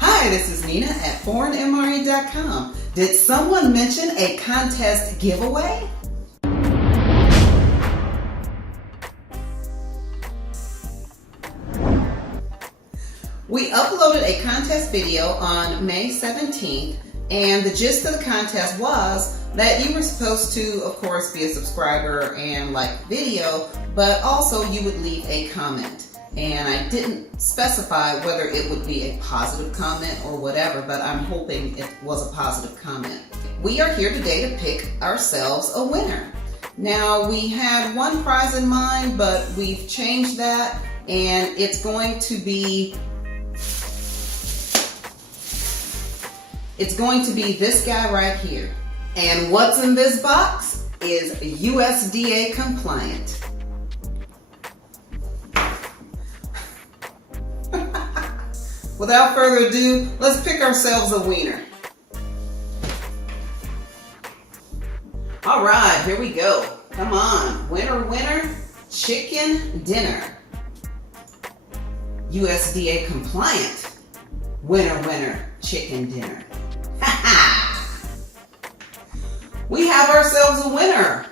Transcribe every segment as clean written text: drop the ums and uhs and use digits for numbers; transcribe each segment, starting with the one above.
Hi, this is Nina at ForeignMRE.com. Did someone mention a contest giveaway? We uploaded a contest video on May 17th, and the gist of the contest was that you were supposed to, of course, be a subscriber and like the video, but also you would leave a comment. And I didn't specify whether it would be a positive comment or whatever, but I'm hoping it was a positive comment. We are here today to pick ourselves a winner. Now, we had one prize in mind, but we've changed that, and it's going to be this guy right here. And what's in this box is USDA compliant. Without further ado, let's pick ourselves a wiener. All right, here we go. Come on, winner, winner, chicken dinner. USDA compliant. Winner, winner, chicken dinner. We have ourselves a winner.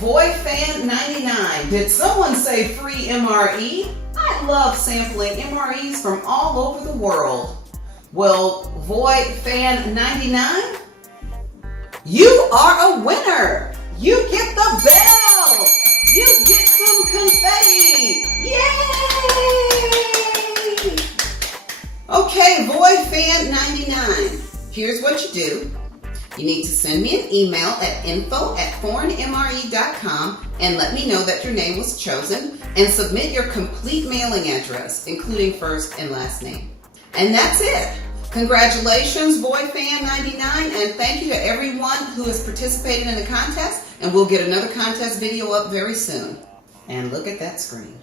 VoidFan99. Did someone say free MRE? I love sampling MREs from all over the world. Well, VoidFan99, you are a winner. You get the bell. You get some confetti. Yay! Okay, VoidFan99. Here's what you do. You need to send me an email at info@ForeignMRE.com and let me know that your name was chosen, and submit your complete mailing address, including first and last name. And that's it. Congratulations, VoidFan99, and thank you to everyone who has participated in the contest, and we'll get another contest video up very soon. And look at that screen.